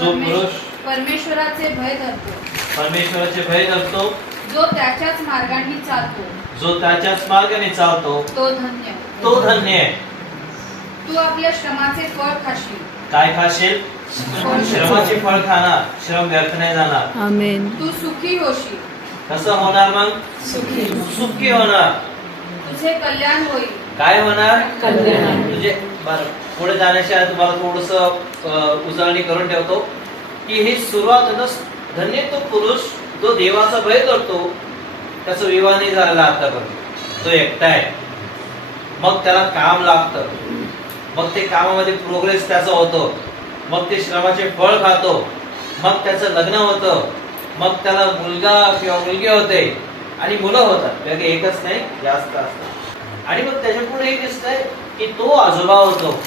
जो पुरुष परमेश्वराचे भय धरतो. परमेश्वराचे भय धरतो जो त्याच्याच मार्गांनी चालतो. जो त्याच्याच मार्गाने चालतो तो धन्य. तो धन्य आहे. तू आपल्या श्रमाचे फळ खाशील. काय खाशील? श्रमाचे फळ खाणार. श्रम व्यर्थ नाही जाणार. आमेन. तू सुखी होशील. कसं होणार मग? सुखी. होणार. तुझे कल्याण होईल. काय होणार? कल्याण. म्हणजे बरं. पुढे जाण्याच्या आधी तुम्हाला थोडस उजळणी करून ठेवतो की ही सुरुवात धन्य तो पुरुष जो देवाचा भय करतो त्याचा विवाह नाही झालेला आतापर्यंत. तो एकटा आहे. मग त्याला काम लागतं. मग ते कामामध्ये प्रोग्रेस त्याचा होतो. मग ते श्रमाचे फळ खातो. मग त्याचं लग्न होतं. मग त्याला मुलगा किंवा मुलगी होते. आणि मुलं होतात. एकच नाही जास्त असतात आणि मग त्याच्या पुढे हे दिसतंय की तो आजोबा होतो.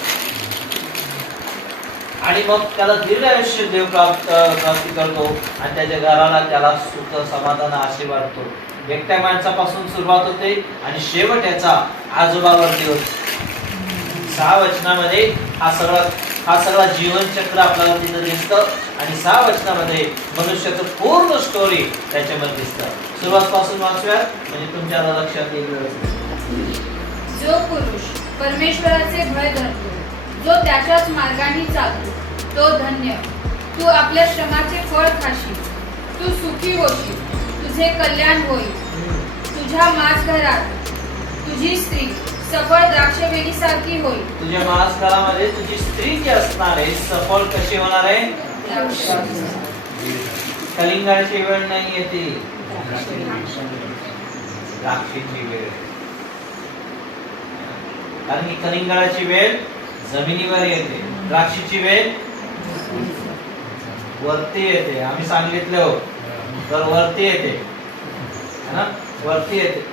आणि मग त्याला दीर्घ आयुष्य देव प्राप्त प्राप्ती करतो आणि त्याच्या घराला त्याला सुख समाधान आशीर्वाद वाटतो एकट्या माणसापासून सुरुवात होते आणि शेवट याचा आजोबावरती होतो सहा वचनामध्ये हा सगळा हा सगळा जीवनचक्र आपल्याला तिथं दिसतं आणि सहा वचनामध्ये मनुष्याचं पूर्ण स्टोरी त्याच्यामध्ये दिसतं. सुरुवात पासून वाचूयात म्हणजे तुमच्या लक्षात येईल जो पुरुष परमेश्वराचे भय धरतो जो त्याच्याच मार्गाने चालतो तो धन्य. तू आपल्या श्रमाचे फळ खाशील. तू सुखी होशील. तुझे कल्याण होईल. तुझ्या मास घरात तुझी स्त्री सफळ द्राक्षवेलीसारखी होईल. तुझ्या मानसकारामध्ये तुझी स्त्री जी असणार आहे सफळ कशी होणार आहे? कलिंगाची वेळ नाही येते. द्राक्षीची वेळ. कारण ही कलिंगाची वेळ जमिनीवर येते. द्राक्षीची वेळ वरती येते. आम्ही सांगितलं तर वरती येते. है ना? वरती येते.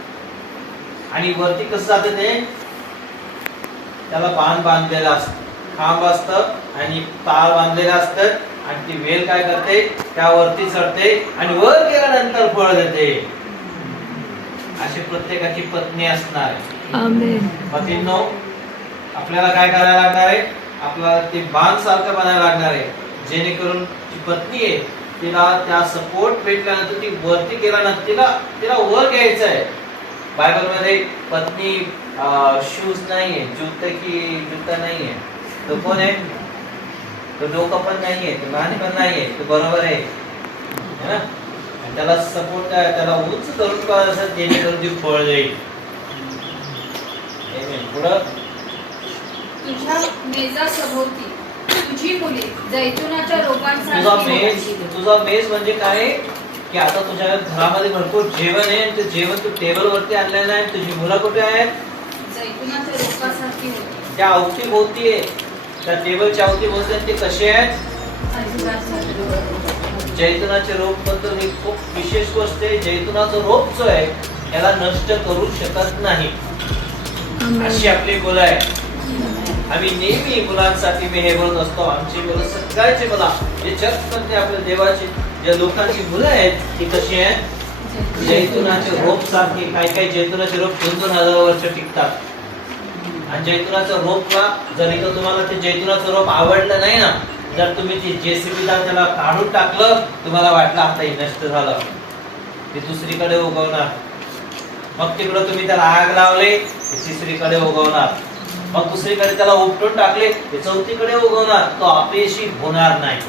आणि वरती कसं जाते ते? त्याला बांध बांधलेलं असतं. खांब असतं आणि तार बांधलेलं असतं. आणि ती वेल काय करते? त्यावरती चढते आणि वर गेल्यानंतर फळ देते. अशी प्रत्येकाची पत्नी असणार पतींनो आपल्याला काय करायला लागणार आहे? आपल्याला ते बांध सारखं बनायला लागणार आहे. जेणेकरून जी पत्नी आहे तिला त्या सपोर्ट भेटल्यानंतर ती वरती गेल्यानंतर तिला तिला वर घ्यायचं आहे. बायबलमध्ये पत्नी शूज नाहीये जुत की जुता नाहीये. तो कोण आहे? तो डोकं पण नाहीये तो मान पण नाहीये तो बरोबर आहे. ना? त्याला सपोर्ट त्याला उंच करून जेणेकरून ती फळ जाईल. पुढं तुझ्या मेजा सभोवती तुझी मुले जैतुनाच्या तुझा मेज. तुझा मेज म्हणजे काय? आहे? की आता तुझ्या घरामध्ये भरपूर जेवण आहे आणि ते जेवण तू टेबल वरती आणलेलं आहे. तुझी मुलं कुठे आहेत? जैतुनाच्या रोपासारखी होतील. त्या अवतीभोवती आहे. त्या टेबलच्या अवतीभोवती आहेत, ते कसे आहेत? जैतुनाचे रोपबद्दल ही खूप विशेष गोष्ट आहे. जैतुनाचं रोप जो आहे याला नष्ट करू शकत नाही. अशी आपली मुलं आहे आम्ही नेहमी मुलांसाठी मी हे बोलत असतो आमची मुलं सगळ्याची मुलं जे चर्चमध्ये आपल्या देवाची ज्या लोकांची मुलं आहेत ती कशी आहेत? म्हणजे जैतुनाचे रोप सारखी काही काही जैतुनाचे रोप दोन दोन हजार वर्ष टिकतात. आणि जैतुनाच्या रोपला जर इथं तुम्हाला ते जैतुनाचं रोप आवडलं नाही ना जर तुम्ही ती जेसीबी त्याला काढून टाकलं तुम्हाला वाटलं आता हे नष्ट झालं. ते दुसरीकडे उगवणार. मग तिकडं तुम्ही त्याला आग लावले तिसरीकडे उगवणार. मग दुसरीकडे त्याला उपटून टाकले. ते चौथीकडे उगवणार. तो अपयशी होणार नाही.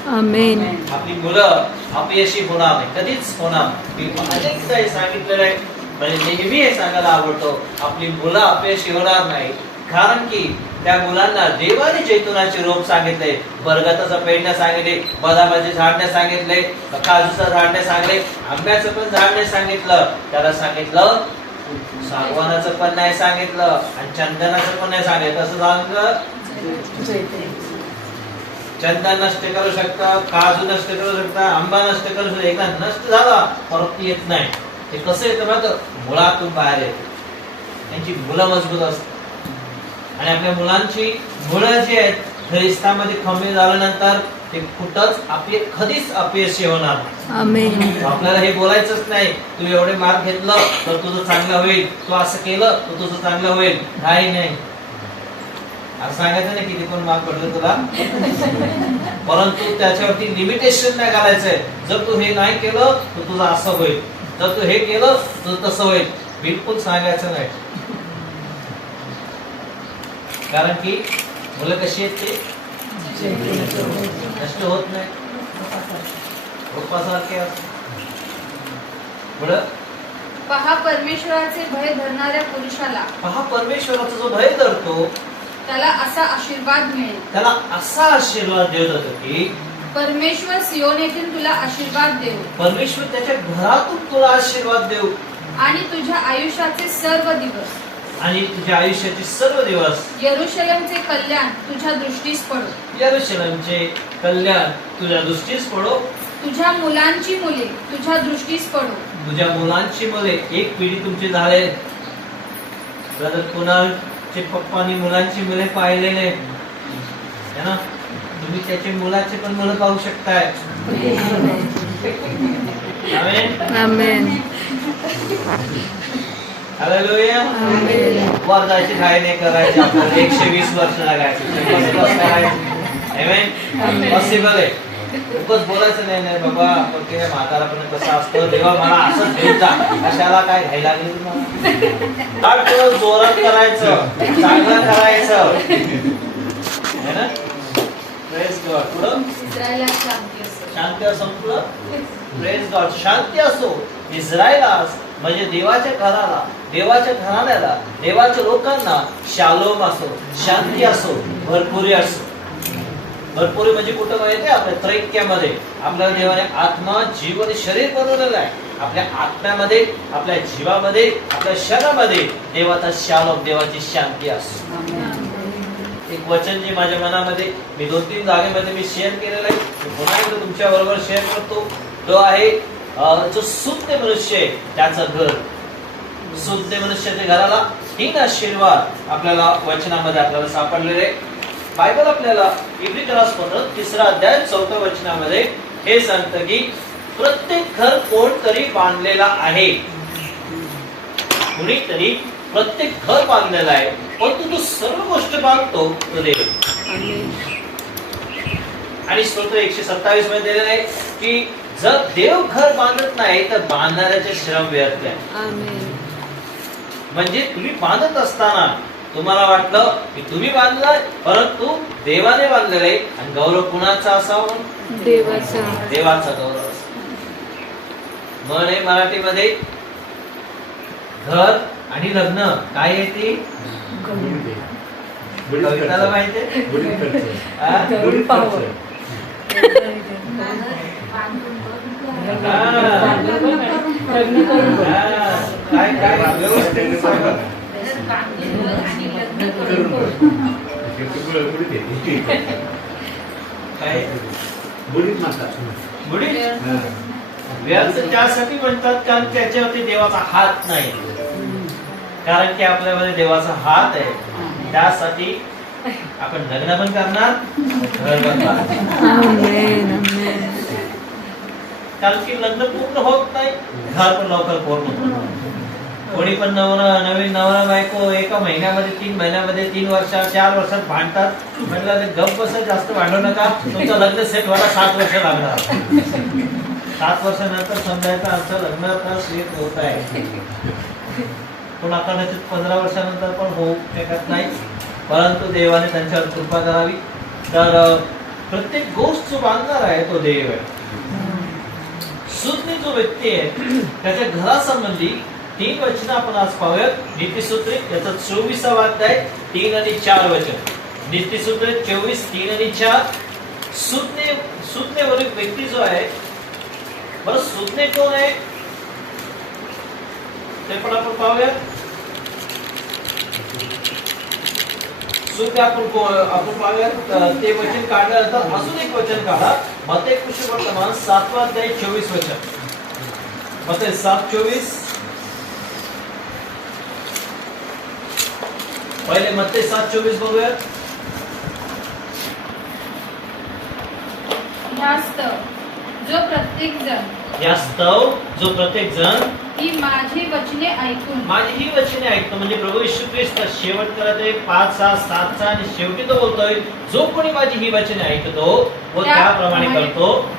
आपली मुलं अपयशी होणार नाही. कधीच होणार नाही. मी अनेकदा हे सांगितलेलं आहे. म्हणजे नेहमी हे सांगायला आवडतो आपली मुलं अपयशी होणार नाही. कारण की त्या मुलांना देवाने जैतुनाचे रोप सांगितले बरगताचं पेडण्या सांगितले बदामाचे झाडणे सांगितले काजूचं झाडणे सांगितले आंब्याचं पण झाडणे सांगितलं. त्याला सांगितलं सागवानाचं पण नाही सांगितलं आणि चंदनाचं पण नाही सांगितलं. कसं सांगितलं चंदन नष्ट करू शकता काजू नष्ट करू शकता आंबा नष्ट करू शकता. एकदा नष्ट झाला परत येत नाही. ते कसं येतं माहिती मुळातून बाहेर येत. त्यांची मुलं मजबूत असतात. आणि आपल्या मुलांची मुलं जी आहेत ख्रिस्तामध्ये खंबीर झाल्यानंतर ते कुठंच अपय कधीच अपयशी होणार नाही. आपल्याला हे बोलायचंच नाही तू एवढे मार्क घेतलं तर तुझं चांगलं होईल. तू असं केलं तर तुझं चांगलं होईल. नाही नाही. असं सांगायचं नाही किती पण मार्क पडलं तुला. परंतु त्याच्यावरती लिमिटेशन नाही घालायचंय. जर तू हे नाही केलं तर तुझं असं होईल. जर तू हे केलं तर तसं होईल. बिलकुल सांगायचं नाही. कारण की मुलं कशी आहेत ते? नष्ट होत नाही. रोपासारखे असतात. पुढं? पहा परमेश्वराचे भय धरणाऱ्या पुरुषाला. पहा परमेश्वराचा जो भय धरतो त्याला असा आशीर्वाद मिळेल. त्याला असा आशीर्वाद देव जातो की परमेश्वर सियोन येथील तुला आशीर्वाद देऊ. परमेश्वर त्याच्या घरातून तुला आशीर्वाद देऊ. आणि तुझ्या आयुष्याचे सर्व दिवस. आणि तुझ्या आयुष्याचे सर्व दिवस यरुशलेमचे कल्याण तुझ्या दृष्टीस पडो. यरुशलेमचे कल्याण तुझ्या दृष्टीस पडो. तुझ्या मुलांची मुले तुझ्या दृष्टीस पडो. तुझ्या मुलांची मुले एक पिढी तुमची झाले ब्रदर कुणालचे पप्पानी मुलांची मुले पाहिलेले. है ना? तुम्ही त्याचे मुलाचे पण मुलं पाहू शकताय. Amen Amen. Hallelujah Amen. वर जायची घाई नाही करायची आपल्याला एकशे वीस वर्ष लागायची? Possible आहे? खूपच बोलायचं नाही नाही बाबा आपण ते म्हातारा पण कसं असतं देवा मला असं जा कशाला काय घाई लागली जोरात करायचं चांगलं करायचं. है ना? प्रेस गॉड पुढं? शांती असो. असो पुढं? प्रेस गॉड शांती असो. इस्रायलास म्हणजे देवाच्या घराला देवाच्या घराण्याला देवाच्या लोकांना शालोम असो शांती असो भरपुरी असो. भरपुरी म्हणजे कुठं माहिती आहे? आपल्या त्रैक्यामध्ये. आपल्याला देवाने आत्मा जीव आणि शरीर बनवलेलं आहे. आपल्या आत्म्यामध्ये आपल्या जीवामध्ये आपल्या शरीरामध्ये देवाचा शालोम देवाची शांती असो. एक वचन जे माझ्या मनामध्ये मी दोन तीन जागेमध्ये मी शेअर केलेलं आहे. पुन्हा एकदा तुमच्या बरोबर शेअर करतो. तो आहे जो शुद्ध मनुष्य आहे त्याचं घर शुद्ध मनुष्याच्या घराला तीन आशीर्वाद आपल्याला वचनामध्ये आपल्याला सापडलेले आहे. बायबल आपल्याला इब्री क्रॉसमधून तिसरा अध्याय चौथ्या वचनामध्ये हे सांगतं की प्रत्येक घर कोणतरी बांधलेला आहे कुणीतरी प्रत्येक घर बांधलेलं आहे परंतु तो सर्व गोष्ट बांधतो तो देव. आणि स्तोत्र एकशे सत्तावीसमध्ये दिलेलं आहे की जर देव घर बांधत नाही तर बांधणाऱ्याचे श्रम व्यर्थ आहे. म्हणजे तुम्ही बांधत असताना तुम्हाला वाटलं की तुम्ही बांधलाय परंतु देवाने बांधलेलं आहे आणि गौरव कुणाचा असावा? देवाचा. देवाचा गौरव असावा म्हण आहे मराठीमध्ये घर आणि लग्न काय आहे ती? कविताला माहितीये हा? गरुड पाव. लग्न करून बघ. हा. काय व्यर्थ त्यासाठी म्हणतात कारण त्याच्यावरती देवाचा हात नाही कारण की आपल्यामध्ये देवाचा हात आहे म्हणजे. त्यासाठी आपण लग्न पण करणार घर पण कारण की लग्न पूर्ण होत नाही. घर पण लवकर पूर्ण होत कोणी पण नवरा नवीन नवरा बायको एका महिन्यामध्ये तीन महिन्यामध्ये तीन वर्षात चार वर्षात भांडतात. म्हटलं ते गप बस जास्त भांडू नका. तुमचं लग्न सेट व्हायला सात वर्ष लागणार. सात वर्षानंतर समजायचं आमचं लग्न आता सेट होत आहे. पण आता कदाचित पंधरा वर्षानंतर पण होऊ शकत नाही. परंतु देवाने त्यांच्यावर कृपा करावी. तर प्रत्येक गोष्ट जो बांधणार आहे तो देव आहे. सूत्री जो व्यक्ती आहे त्याच्या घरासंबंधी तीन वचन आपण आज पाहूयात. नीतीसूत्र याचा चोवीसावा अध्याय तीन आणि चार वचन. नीतीसूत्र चोवीस तीन आणि चार. सुज्ञ सुज्ञवरील व्यक्ती जो आहे बरं सुज्ञ कोण आहे? ते पण आपण पाहूयात. सुज्ञ आपण आपण पाहूयात ते वचन काढल्यानंतर अजून एक वचन काढा. मते कृषी वर्तमान सातवा अध्याय चोवीस वचन. मते सात चोवीस. पहिले मते सात चोवीस बघूयात. जो प्रत्येक जण या स्तव जो प्रत्येक जण ही माझी वचने ऐकून. माझी ही वचने ऐकतो. म्हणजे प्रभू येशू ख्रिस्त शेवट करत आहे पाच सहा सातचा आणि शेवटी तो बोलतोय जो कोणी माझी ही वचने ऐकतो व त्या- त्याप्रमाणे करतो.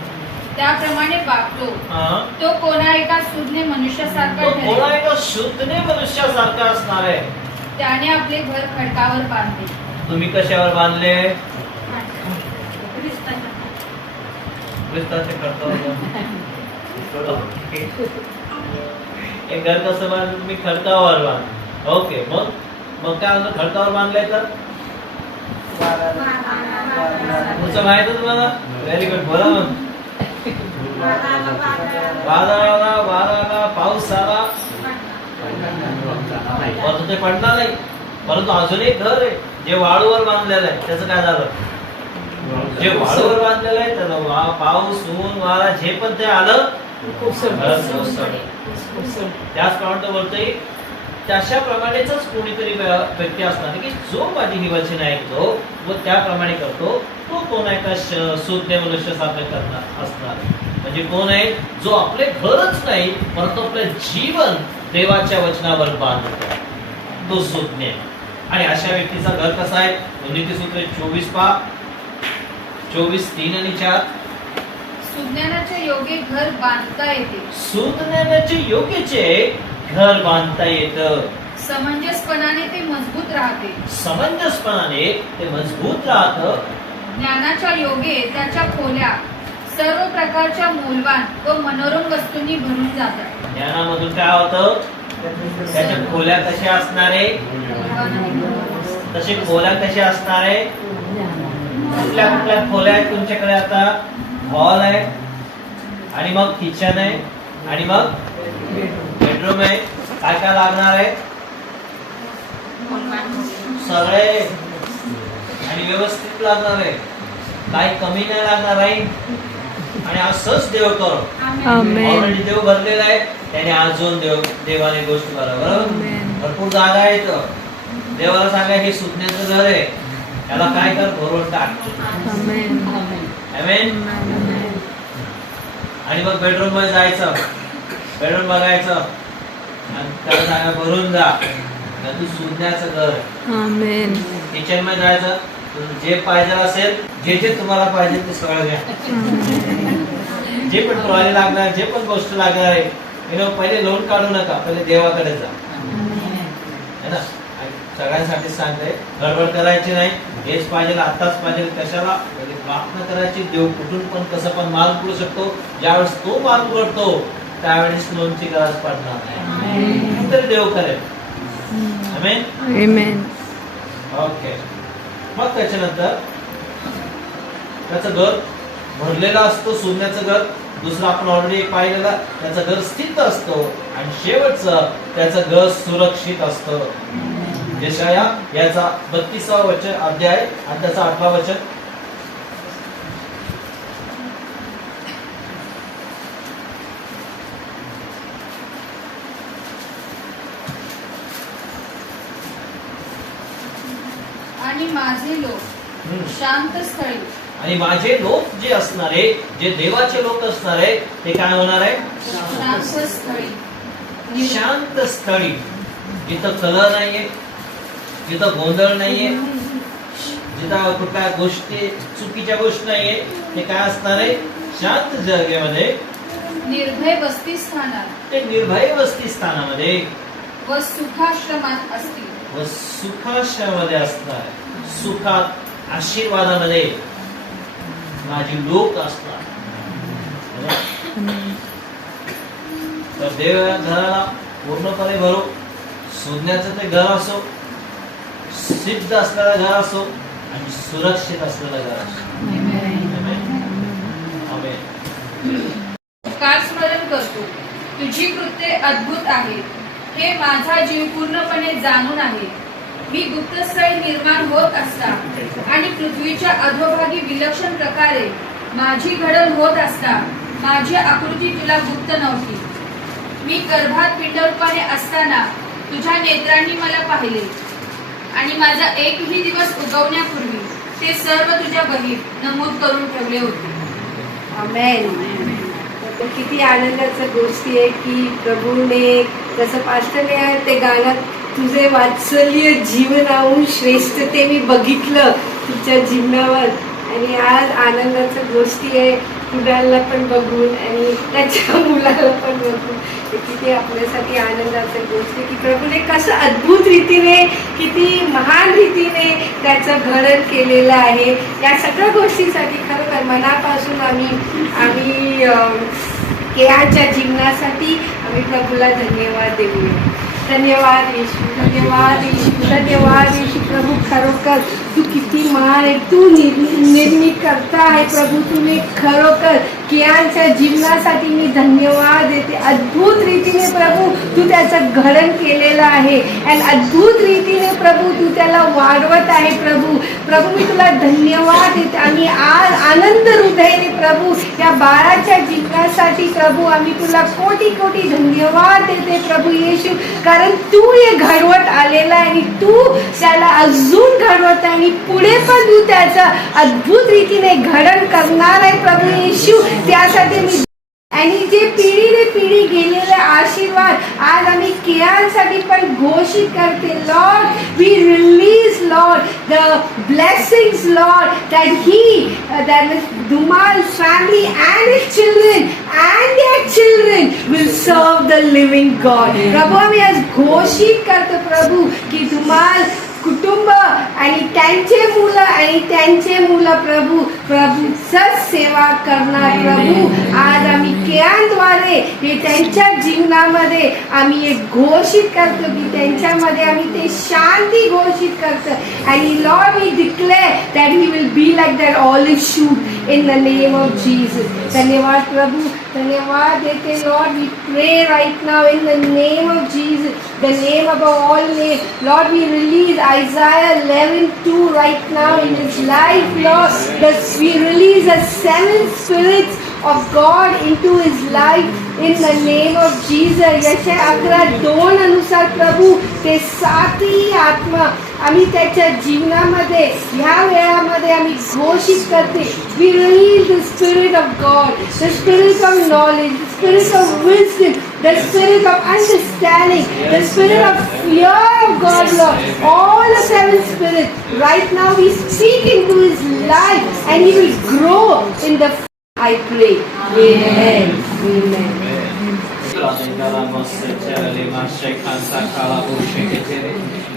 त्याप्रमाणे वागतो. हा, तो कोणा एका सुज्ञ मनुष्यासारखा तो ठरेल. कोणा एका शुद्धने मनुष्यासारखा असणार आहे? त्याने आपले घर खडकावर बांधले. तुम्ही कशावर बांधले? ख्रिस्ताचे खडकावर ओके. घर कसं बांधलं मी खडकावर बांध. ओके मग? मग काय म्हणतो खडकावर बांधलंय तर? तुमचं माहीत आहे तुम्हाला? व्हेरी गुड बोला मग आला वारा आला पाऊस आला. परंतु ते पडणार नाही. परंतु अजून एक घर आहे. जे वाळूवर बांधलेलं आहे त्याचं काय झालं? जे वाळूवर बांधलेलं आहे त्याला वा- पाऊस ऊन वारा जे पण ते आलं घरात कोसळलं. त्याचप्रमाणे तो बोलतोय तशा प्रमाणेच कोणीतरी व्य- व्यक्ती असणार की जो माझी ही वचने ऐकतो व त्याप्रमाणे करतो तो कोण आहे का श- शूद्य मनुष्य साध्य करणार असणार. म्हणजे कोण आहे? जो आपले घरच नाही परंतु आपलं जीवन देवाच्या वचनावर बांधतो. तो सुज्ञ. आहे आणि अशा व्यक्तीचा घर कसा आहे? नीती सूत्र चोवीस पा चोवीस तीन आणि चार. सुज्ञानाचे योगे घर बांधता येते. सुज्ञानाचे योग्यचे घर बांधता येतं. समंजसपणाने ते मजबूत राहते. समंजसपणाने ते मजबूत राहतं. ज्ञानाच्या योगे त्याच्या खोल्या सर्व प्रकारच्या मूलवान व मनोरम वस्तूंनी भरून जातात. ज्ञानामधून काय होतं? त्याच्या खोल्या कशा असणार? तसे खोल्या कशा असणार? कुठल्या कुठल्या खोल्या आहेत तुमच्याकडे आता? हॉल आहे. आणि मग किचन आहे. आणि मग बेडरूम आहे. काय काय लागणार आहे? सगळे. आणि व्यवस्थित लागणार आहे. काही कमी नाही लागणार आहे आणि असंच देव करो. ऑलरेडी देव भरलेला आहे. त्याने अजून देव देवाने गोष्ट करा बरोबर. भरपूर जागा आहे. देवाला सांगा हे सुटण्याचं घर आहे. त्याला काय कर? Amen? आणि मग बेडरूममध्ये जायचं. बेडरूम बघायचं. आणि त्याला सांगा भरून जा. तू सुटण्याचं घर किचनमध्ये जायचं. जे पाहिजे असेल जे जे तुम्हाला पाहिजे ते सगळं घ्या. जे पण ट्रॉली लागणार जे पण गोष्ट लागणार आहे पहिले लोन काढू नका पहिले देवाकडे जा. है ना? सगळ्यांसाठी सांगते गडबड करायची नाही हेच पाहिजे आताच पाहिजे कशाला? पहिले प्रार्थना करायची देव कुठून पण कसं पण माल पडू शकतो ज्यावेळेस तो माल पडतो त्यावेळेस लोनची गरज पडणार नाही. तरी देव करेल. ओके मग त्याच्यानंतर त्याचं घर भरलेलं असतं सोन्याचं घर. दुसरं आपण ऑलरेडी एक पाहिलेला त्याचं घर स्थित असतो. आणि शेवटचं त्याचं घर सुरक्षित असतं. यशाया याचा बत्तीसावा वचन अध्याय आणि त्याचा आठवा वचन. आणि माझे लोक. शांत स्थळी. आणि माझे लोक जे असणारे जे देवाचे लोक असणारे ते काय होणार आहे? शांत स्थळी. शांत स्थळी. जिथं कलर नाहीये. जिथं गोंधळ नाहीये जिथं कुठल्या गोष्टी चुकीच्या गोष्टी नाहीये ते काय असणार आहे? शांत जागेमध्ये निर्भय वस्ती स्थानात. ते निर्भय वस्ती स्थानामध्ये. व सुखाश्रमात असतील. व सुखाशामध्ये असणार. सुखात आशीर्वादामध्ये माझी लोक असणार. तर देव घराला पूर्णपणे भरो. शोधण्याचं ते घर असो सिद्ध असलेलं घर असो आणि सुरक्षित असलेलं घर असो. कार स्मरण करतो. तुझी कृत्ये अद्भुत आहेत. हे माझा जीव पूर्णपणे जाणून आहे. मी गुप्तस्थळी निर्माण होत असता आणि पृथ्वीच्या अधोभागी विलक्षण प्रकारे माझी घडण होत असता माझी आकृती तुला गुप्त नव्हती. मी गर्भात पिंडरूपाने असताना तुझ्या नेत्रांनी मला पाहिले. आणि माझा एकही दिवस उगवण्यापूर्वी ते सर्व तुझ्या बहीत नमूद करून ठेवले होते. किती आनंदाचं गोष्टी आहे की प्रभूने जसं पास्टरने आहे ते गाणं तुझे वात्सल्य जीवनाहून श्रेष्ठ ते मी बघितलं तुझ्या जीवनावर. आणि आज आनंदाचं गोष्टी आहे मुलांना पण बघून आणि त्याच्या मुलाला पण बघून. किती आपल्यासाठी आनंदाचं गोष्ट आहे. की प्रभूने कसं अद्भुत रीतीने किती महान रीतीने त्याचं घडण केलेलं आहे. या सगळ्या गोष्टीसाठी खरोखर मनापासून आम्ही आम्ही केळाच्या जीवनासाठी आम्ही प्रभूला धन्यवाद देऊया. धन्यवाद येशू धन्यवाद येशू धन्यवाद येशू प्रभू खरोखर तू किती महान आहे तू निर्मित करता आहे प्रभू तुम्ही खरोखर कियांच्या जीवनासाठी मी धन्यवाद देते. अद्भुत रीतीने प्रभू तू त्याचं घडण केलेलं आहे. आणि अद्भुत रीतीने प्रभू तू त्याला वाढवत आहे प्रभू. प्रभू मी तुला धन्यवाद देते आणि आज आनंद हृदयाने प्रभू या बाळाच्या जीवनासाठी प्रभू आम्ही तुला कोटी कोटी धन्यवाद देते प्रभू येशू. कारण तू हे घडवत आलेला आहे आणि तू त्याला अजून घडवत आहे आणि पुढे पण तू त्याचं अद्भुत रीतीने घडण करणार आहे प्रभू येशू. त्यासाठी मी आणि जे पिढीने पिढी गेलेले आशीर्वाद आज आम्ही केळांसाठी पण घोषित करते Lord we release Lord the blessings Lord that he that दुमाल family and it children and that children will serve the living God प्रभू आम्ही आज घोषित करतो प्रभू की तुम्हाला कुटुंब आणि त्यांचे मुलं आणि त्यांचे मुलं प्रभू प्रभूच सेवा करणार प्रभू. आज आम्ही खेळांद्वारे हे त्यांच्या जीवनामध्ये आम्ही एक घोषित करतो की त्यांच्यामध्ये आम्ही ते शांती घोषित करतो. आणि Lord we declare that he will be like that all is shoot in the name of Jesus धन्यवाद प्रभू धन्यवाद देते Lord we pray right now in the name of Jesus the name above all name Lord, we release Isaiah 11 2 right now in his life, Lord. That we release the seven spirits of God into his life in the name of Jesus. यशय अकरा दोन अनुसार प्रभू ते सातही आत्मा आम्ही त्याच्या जीवनामध्ये ह्या वेळामध्ये आम्ही घोषित करते we release the spirit of God the spirit of knowledge the spirit of wisdom the spirit of understanding, the spirit of fear of God, Lord. All the seven spirits. Right now we speak into his life and he will grow in the I pray. Amen. Amen.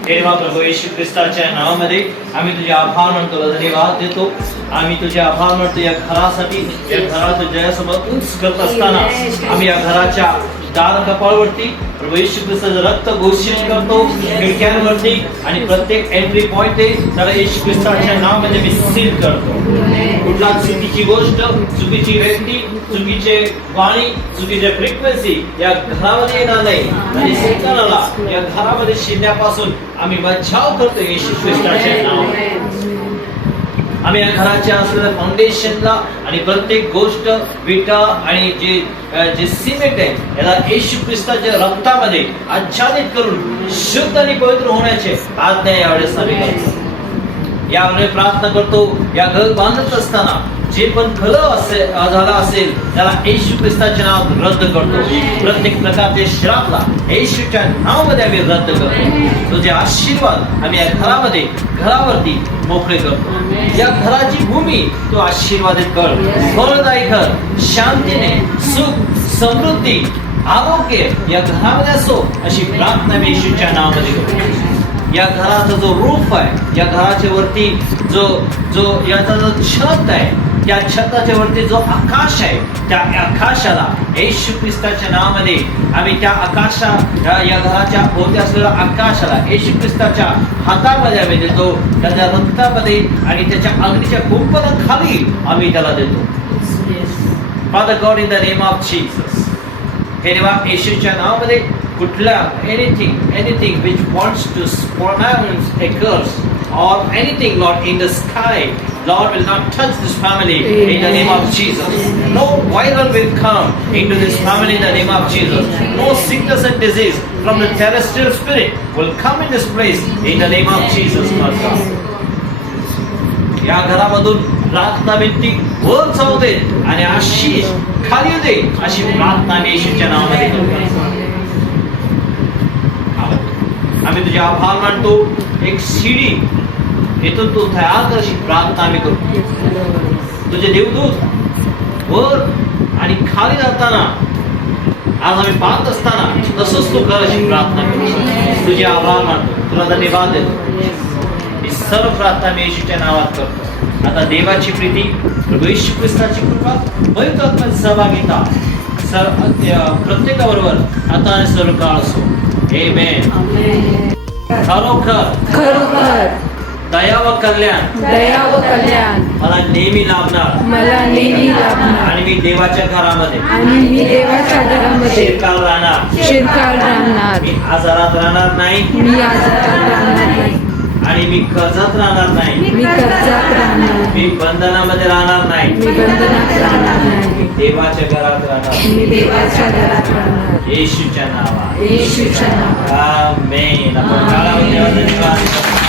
देवा प्रभू येशू ख्रिस्ताच्या नावामध्ये आम्ही तुझे आभार मानतो धन्यवाद देतो आम्ही तुझे आभार मानतो या घरासाठी या घरात जयासोबत उंच करत असताना आम्ही या घराच्या दार कपाळवरती प्रभू येशू ख्रिस्ताचं रक्त घोषित करतो खिडक्यांवरती आणि प्रत्येक एंट्री पॉइंट त्याला येशू ख्रिस्ताच्या नावामध्ये मी सील करतो. कुठला चुकीची गोष्ट चुकीची व्यक्ती चुकीचे वाणी चुकीचे फ्रिक्वेन्सी या घरामध्ये येणार नाही. आणि सैतानाला या घरामध्ये शिरण्यापासून आम्ही बचाव करतो येशू ख्रिस्ताच्या नाव आम्ही या घराच्या असलेल्या फाउंडेशनला आणि प्रत्येक गोष्ट विटा आणि जे जे सिमेंट आहे याला येशू ख्रिस्ताच्या रक्तामध्ये आच्छादित करून शुद्ध आणि पवित्र होण्याचे आज्ञा यावेळेस आम्ही यावेळेस प्रार्थना करतो. या घर बांधत असताना जे पण खल असे झाला असेल त्याला येशू ख्रिस्ताचे नाव रद्द करतो. प्रत्येक प्रकारचे श्रापला येशूच्या नावामध्ये आम्ही रद्द करतो. तुझे आशीर्वाद आम्ही या घरामध्ये घरावरती मोकळे करतो. या घराची भूमी तो आशीर्वादित कर. फलदायी घर शांतीने सुख समृद्धी आरोग्य या घरामध्ये असो अशी प्रार्थना मी येशूच्या नावामध्ये करतो. या घराचा जो रूफ आहे या घराच्या वरती जो जो याचा जो छत आहे त्या छताच्या वरती जो आकाश आहे त्या आकाशाला येशू ख्रिस्ताच्या नावामध्ये आम्ही त्या आकाशा या घराच्या भोवती असलेल्या आकाशाला येशू ख्रिस्ताच्या हातामध्ये आम्ही देतो त्याच्या रक्तामध्ये आणि त्याच्या अग्नीच्या कुंपणाखाली आम्ही त्याला देतो Father God, in the name of Jesus. हे देवा येशूच्या नावामध्ये कुठल्या anything anything which wants to spawns a curse or anything Lord in the sky Lord will not touch this family in the name of Jesus no viral will come into this family in the name of Jesus no sickness and disease from the terrestrial spirit will come in this place in the name of Jesus Lord God या घरामधून प्रार्थना भिंती वर जाऊ दे आणि आशिष खाली येऊ दे अशी प्रार्थना मी येशूच्या नावामध्ये करतो आम्ही तुझे आभार मानतो एक शिडी इथून तू कर अशी प्रार्थना आम्ही करतो तुझे देवदूत वर आणि खाली जाताना आज आम्ही पाहत असताना तसंच तू कर अशी प्रार्थना करतो तुझे आभार मानतो. तुला धन्यवाद देतो. ही सर्व प्रार्थना मी येशूच्या नावात करतो. आता देवाची प्रीती प्रभू येशू ख्रिस्ताची कृपा पवित्र आत्म्याचा सहभागिता सर प्रत्येकाबरोबर आता आणि सर्व काळ असो. Amen. खरोखर. खरोखर. दया व कल्याण. दया व कल्याण. मला नेहमी लाभणार. मला नेहमी लाभणार. आणि मी देवाच्या घरामध्ये. आणि मी देवाच्या घरामध्ये. शिरकाल राहणार. शिरकाळ राहणार. मी आजारात राहणार नाही. मी आजारात राहणार नाही. आणि मी कर्जात राहणार नाही. मी कर्जात राहणार मी बंधनामध्ये राहणार नाही. मी बंधनात राहणार नाही. देवाच्या घरात राहणार. मी देवाच्या घरात राहणार. येशूच्या नावात. येशूच्या नावात. आमेन. आपण काळामध्ये धन्यवाद